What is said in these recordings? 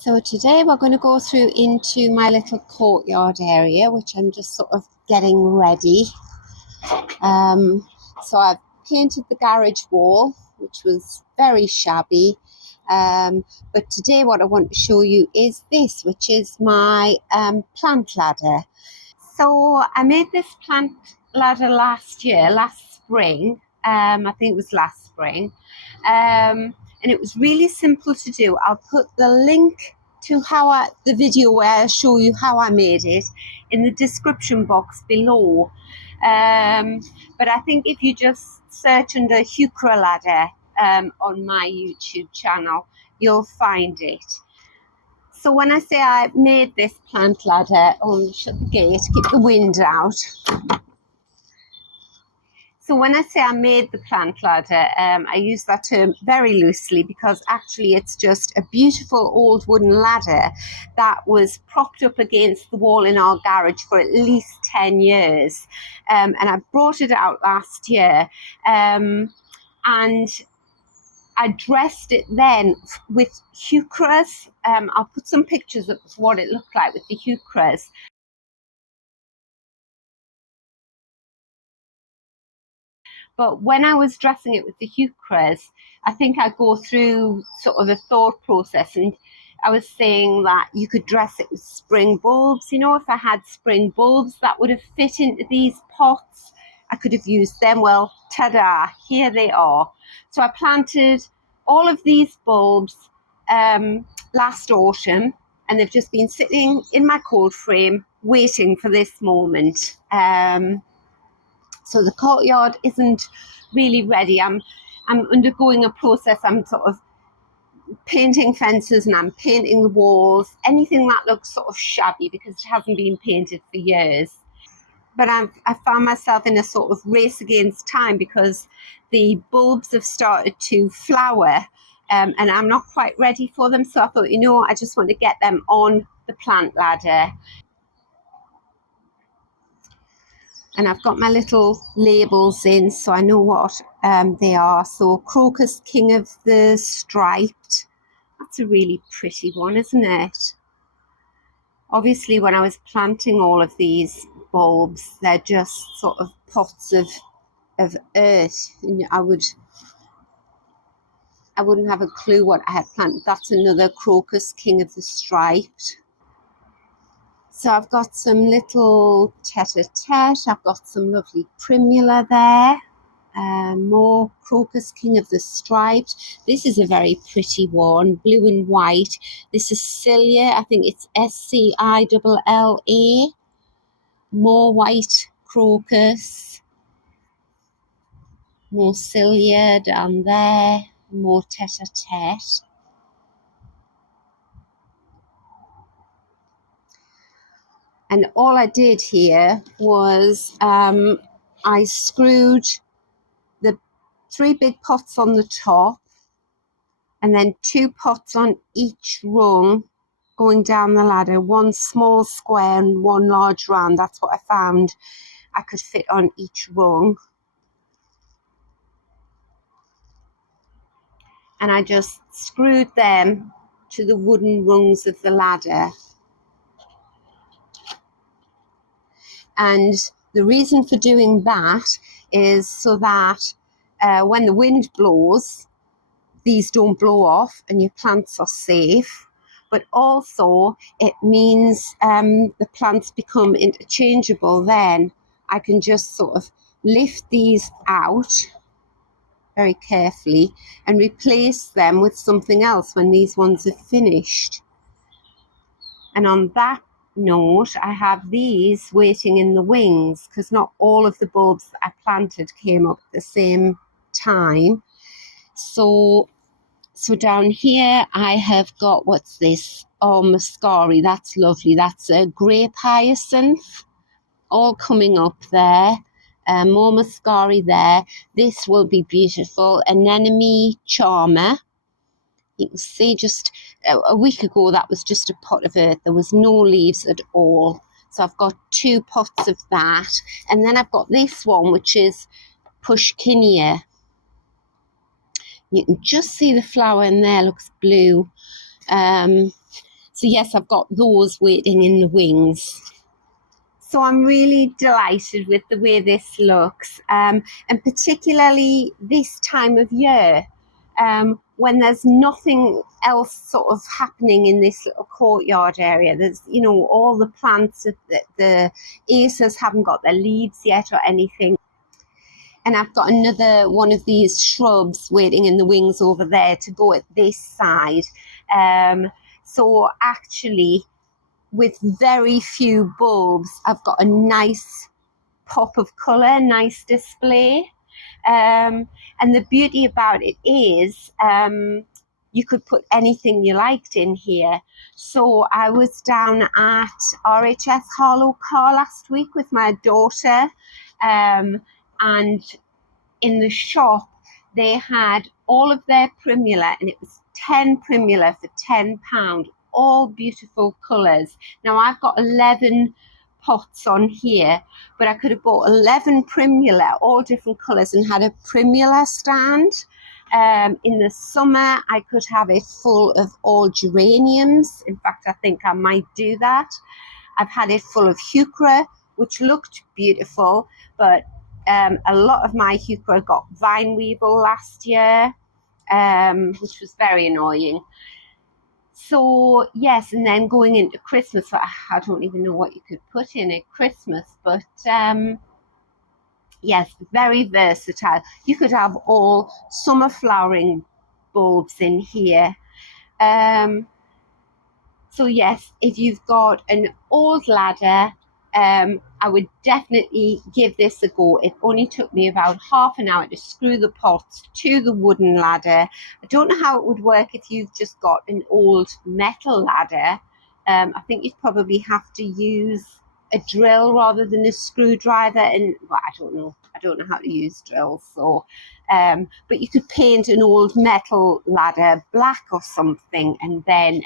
So today we're going to go through into my little courtyard area, which I'm just sort of getting ready. So I've painted the garage wall, which was very shabby. But today what I want to show you is this, which is my plant ladder. So I made this plant ladder last spring. I think it was last spring. And it was really simple to do. I'll put the link to the video where I show you how I made it in the description box below. But I think if you just search under Heuchera ladder on my YouTube channel, you'll find it. So when I say I made this plant ladder, shut the gate, keep the wind out. So when I say I made the plant ladder, I use that term very loosely because actually it's just a beautiful old wooden ladder that was propped up against the wall in our garage for at least 10 years. And I brought it out last year. And I dressed it then with Heucheras. I'll put some pictures of what it looked like with the Heucheras. But when I was dressing it with the Heucheras, I think I go through sort of a thought process, and I was saying that you could dress it with spring bulbs. You know, if I had spring bulbs that would have fit into these pots, I could have used them. Well, ta-da, here they are. So I planted all of these bulbs last autumn, and they've just been sitting in my cold frame waiting for this moment. So the courtyard isn't really ready. I'm undergoing a process. I'm sort of painting fences and I'm painting the walls, anything that looks sort of shabby because it hasn't been painted for years. But I found myself in a sort of race against time because the bulbs have started to flower and I'm not quite ready for them. So I thought, I just want to get them on the plant ladder. And I've got my little labels in so I know what they are. So Crocus King of the Striped. That's a really pretty one, isn't it? Obviously, when I was planting all of these bulbs, they're just sort of pots of earth. And I wouldn't have a clue what I had planted. That's another Crocus King of the Striped. So I've got some little tete-a-tete. I've got some lovely primula there. More Crocus King of the Striped. This is a very pretty one, blue and white. This is Cilia. I think it's Scilla. More white crocus. More Cilia down there. More tete-a-tete. And all I did here was I screwed the 3 big pots on the top and then 2 pots on each rung going down the ladder, 1 small square and 1 large round. That's what I found I could fit on each rung. And I just screwed them to the wooden rungs of the ladder. And the reason for doing that is so that when the wind blows, these don't blow off and your plants are safe. But also it means the plants become interchangeable. Then I can just sort of lift these out very carefully and replace them with something else when these ones are finished. And on that note, I have these waiting in the wings because not all of the bulbs that I planted came up at the same time. So down here I have got, what's this? Oh, Muscari. That's lovely. That's a grape hyacinth all coming up there. More Muscari there. This will be beautiful. Anemone Charmer. You can see just a week ago that was just a pot of earth. There was no leaves at all. So I've got 2 pots of that. And then I've got this one, which is Pushkinia. You can just see the flower in there, looks blue. So yes, I've got those waiting in the wings. So I'm really delighted with the way this looks, and particularly this time of year, when there's nothing else sort of happening in this little courtyard area. There's, you know, all the plants, the acers haven't got their leaves yet or anything. And I've got another one of these shrubs waiting in the wings over there to go at this side. So actually, with very few bulbs, I've got a nice pop of colour, nice display. And the beauty about it is you could put anything you liked in here. So I was down at RHS Harlow Car last week with my daughter, and in the shop they had all of their primula, and it was 10 primula for £10, all beautiful colours. Now I've got 11 pots on here, but I could have bought 11 primula, all different colours, and had a primula stand. In the summer I could have it full of all geraniums. In fact, I think I might do that. I've had it full of heuchera, which looked beautiful, but a lot of my heuchera got vine weevil last year, which was very annoying. So yes, and then going into Christmas, I don't even know what you could put in at Christmas, but yes, very versatile. You could have all summer flowering bulbs in here. So yes, if you've got an old ladder, I would definitely give this a go. It only took me about half an hour to screw the pots to the wooden ladder. I don't know how it would work if you've just got an old metal ladder. I think you'd probably have to use a drill rather than a screwdriver, and well, I don't know how to use drills. So but you could paint an old metal ladder black or something, and then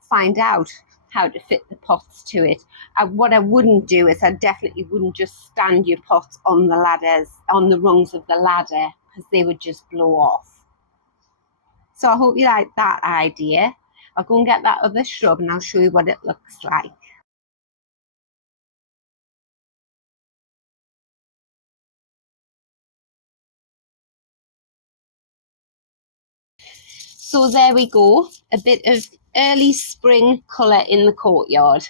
find out how to fit the pots to it. What I wouldn't do is I definitely wouldn't just stand your pots on the ladders, on the rungs of the ladder, because they would just blow off. So I hope you like that idea. I'll go and get that other shrub and I'll show you what it looks like. So there we go, a bit of early spring colour in the courtyard.